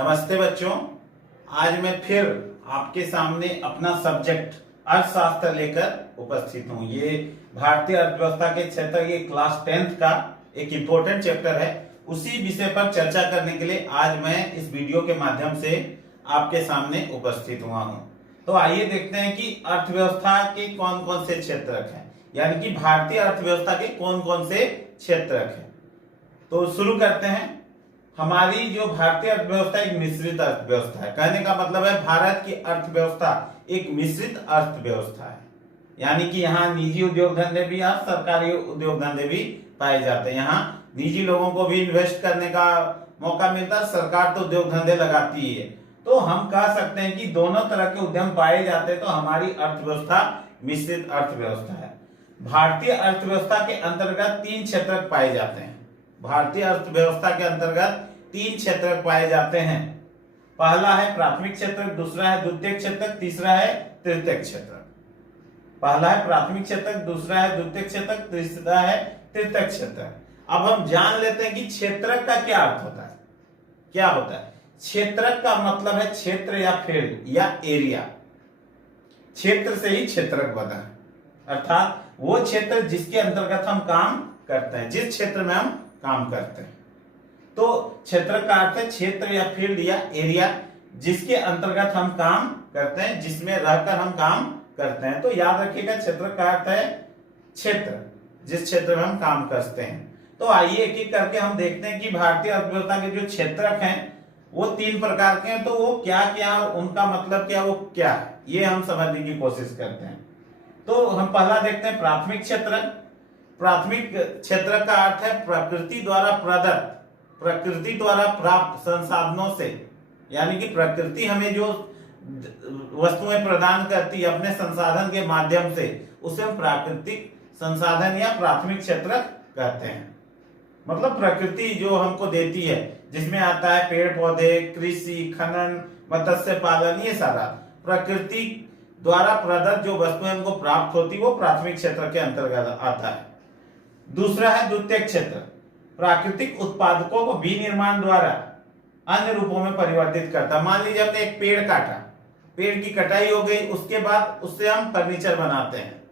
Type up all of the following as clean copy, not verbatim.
नमस्ते बच्चों। आज मैं फिर आपके सामने अपना सब्जेक्ट अर्थशास्त्र लेकर उपस्थित हूँ। ये भारतीय अर्थव्यवस्था के क्षेत्र के क्लास 10th का एक इम्पोर्टेंट चैप्टर है। उसी विषय पर चर्चा करने के लिए आज मैं इस वीडियो के माध्यम से आपके सामने उपस्थित हुआ हूँ। तो आइए देखते हैं कि अर्थव्यवस्था के कौन कौन से क्षेत्रक हैं, यानी कि भारतीय अर्थव्यवस्था के कौन कौन से क्षेत्रक हैं। तो शुरू करते हैं। हमारी जो भारतीय अर्थव्यवस्था एक मिश्रित अर्थव्यवस्था है। कहने का मतलब है भारत की अर्थव्यवस्था एक मिश्रित अर्थव्यवस्था है, यानी कि यहाँ निजी उद्योग धंधे भी और सरकारी उद्योग धंधे भी पाए जाते हैं। यहाँ निजी लोगों को भी इन्वेस्ट करने का मौका मिलता है, सरकार तो उद्योग धंधे लगाती ही है। तो हम कह सकते हैं कि दोनों तरह के उद्यम पाए जाते हैं, तो हमारी अर्थव्यवस्था मिश्रित अर्थव्यवस्था है। भारतीय अर्थव्यवस्था के अंतर्गत 3 क्षेत्र पाए जाते हैं। भारतीय अर्थव्यवस्था के अंतर्गत 3 क्षेत्र पाए जाते हैं। पहला है प्राथमिक क्षेत्र, दूसरा है द्वितीयक क्षेत्र, तीसरा है तृतीयक क्षेत्र। पहला है प्राथमिक क्षेत्र, दूसरा है द्वितीयक क्षेत्र, तीसरा है तृतीयक क्षेत्र। अब हम जान लेते हैं कि क्षेत्रक का क्या अर्थ होता है। क्या होता है क्षेत्रक का मतलब है क्षेत्र या फील्ड या एरिया। क्षेत्र से ही क्षेत्रक बना है, अर्थात वो क्षेत्र जिसके अंतर्गत हम काम करते हैं, जिस क्षेत्र में हम काम करते हैं। तो क्षेत्र का अर्थ है क्षेत्र या फील्ड या एरिया जिसके अंतर्गत हम काम करते हैं, जिसमें रहकर हम काम करते हैं। तो याद रखिएगा क्षेत्र का अर्थ है क्षेत्र, जिस क्षेत्र में हम काम करते हैं। तो आइए एक एक करके हम देखते हैं कि भारतीय अर्थव्यवस्था के जो क्षेत्रक हैं वो 3 प्रकार के हैं। तो वो क्या क्या, उनका मतलब क्या, वो क्या है, ये हम समझने की कोशिश करते हैं। तो हम पहला देखते हैं प्राथमिक क्षेत्र। प्राथमिक क्षेत्र का अर्थ है प्रकृति द्वारा प्रदत्त, प्रकृति द्वारा प्राप्त संसाधनों से, यानी कि प्रकृति हमें जो वस्तुएं प्रदान करती है अपने संसाधन के माध्यम से, उसे हम प्राकृतिक संसाधन या प्राथमिक क्षेत्र कहते हैं। मतलब प्रकृति जो हमको देती है, जिसमें आता है पेड़ पौधे, कृषि, खनन, मत्स्य पालन, ये सारा प्रकृति द्वारा प्रदत्त जो वस्तुएं हमको प्राप्त होती वो प्राथमिक क्षेत्र के अंतर्गत आता है। दूसरा है द्वितीयक क्षेत्र, प्राकृतिक उत्पादकों को विनिर्माण द्वारा अन्य रूपों में परिवर्तित करता है। मान लीजिए हमने एक पेड़ काटा, पेड़ की कटाई हो गई, उसके बाद उससे हम फर्नीचर बनाते हैं,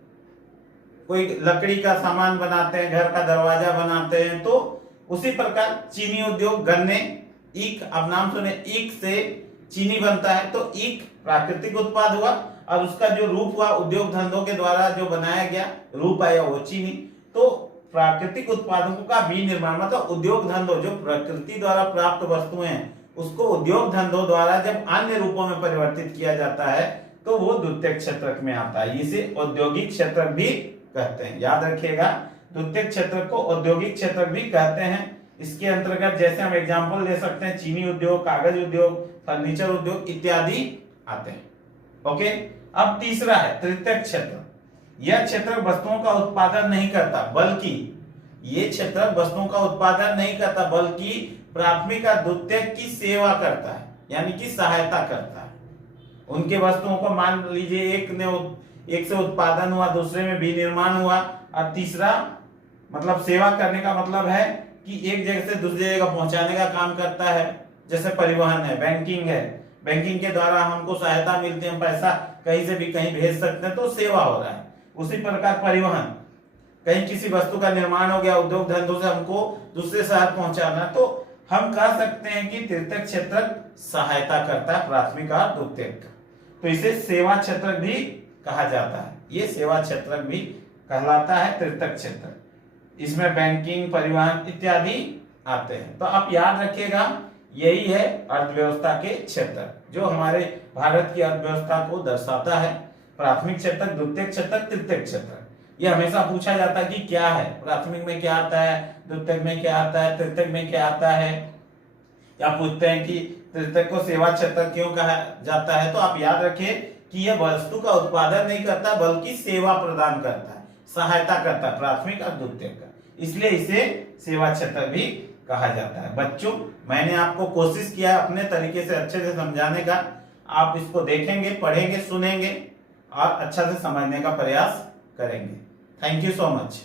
कोई लकड़ी का सामान बनाते हैं, घर का दरवाजा बनाते हैं। तो उसी प्रकार चीनी उद्योग, गन्ने, ईख, आप नाम सुने, ईख से चीनी बनता है। तो ईख प्राकृतिक उत्पाद हुआ और उसका जो रूप हुआ उद्योग धंधों के द्वारा जो बनाया गया रूप आया वो चीनी। तो प्राकृतिक उत्पादों का विनिर्माण मतलब उद्योग धंधों, जो प्रकृति द्वारा प्राप्त वस्तुएं हैं उसको उद्योग धंधों द्वारा जब अन्य रूपों में परिवर्तित किया जाता है तो वो द्वितीयक क्षेत्रक में आता है। इसे औद्योगिक क्षेत्रक भी कहते हैं, याद रखिएगा। द्वितीयक क्षेत्र को औद्योगिक क्षेत्रक भी कहते हैं। इसके अंतर्गत जैसे हम एग्जांपल ले सकते हैं, चीनी उद्योग, कागज उद्योग, फर्नीचर उद्योग इत्यादि आते हैं। ओके, अब तीसरा है तृतीयक क्षेत्र। यह क्षेत्र वस्तुओं का उत्पादन नहीं करता, बल्कि ये क्षेत्र वस्तुओं का उत्पादन नहीं करता बल्कि प्राथमिक और द्वितीयक की सेवा करता है, यानी कि सहायता करता है। उनके वस्तुओं को मान लीजिए एक से उत्पादन हुआ, दूसरे में विनिर्माण हुआ और तीसरा मतलब सेवा करने का मतलब है कि एक जगह से दूसरी जगह पहुंचाने का काम करता है। जैसे परिवहन है, बैंकिंग है, बैंकिंग के द्वारा हमको सहायता मिलती है, हम पैसा कहीं से भी कहीं भेज सकते हैं, तो सेवा हो रहा है। उसी प्रकार परिवहन, कहीं किसी वस्तु का निर्माण हो गया, उद्योग धंधों से हमको दूसरे शहर पहुंचाना, तो हम कह सकते हैं कि तृतीयक क्षेत्र सहायता करता है प्राथमिक और द्वितीयक का। तो इसे सेवा क्षेत्र भी कहा जाता है। ये सेवा क्षेत्र भी कहलाता है तृतीयक क्षेत्र। इसमें बैंकिंग, परिवहन इत्यादि आते हैं। तो आप याद रखिएगा, यही है अर्थव्यवस्था के क्षेत्र जो हमारे भारत की अर्थव्यवस्था को दर्शाता है। प्राथमिक क्षेत्र, द्वितीयक क्षेत्र, तृतीयक क्षेत्र। ये हमेशा पूछा जाता है कि क्या है, प्राथमिक में क्या आता है, द्वितीयक में क्या आता है, तृतीयक में क्या आता है, या पूछते हैं कि तृतीयक को सेवा क्षेत्र क्यों कहा जाता है। तो आप याद रखिए कि यह वस्तु का उत्पादन नहीं करता बल्कि सेवा प्रदान करता है, सहायता करता है प्राथमिक और द्वितीयक का, इसलिए इसे सेवा क्षेत्र भी कहा जाता है। बच्चों, मैंने आपको कोशिश किया अपने तरीके से अच्छे से समझाने का। आप इसको देखेंगे, पढ़ेंगे, सुनेंगे और अच्छा से समझने का प्रयास करेंगे। Thank you so much.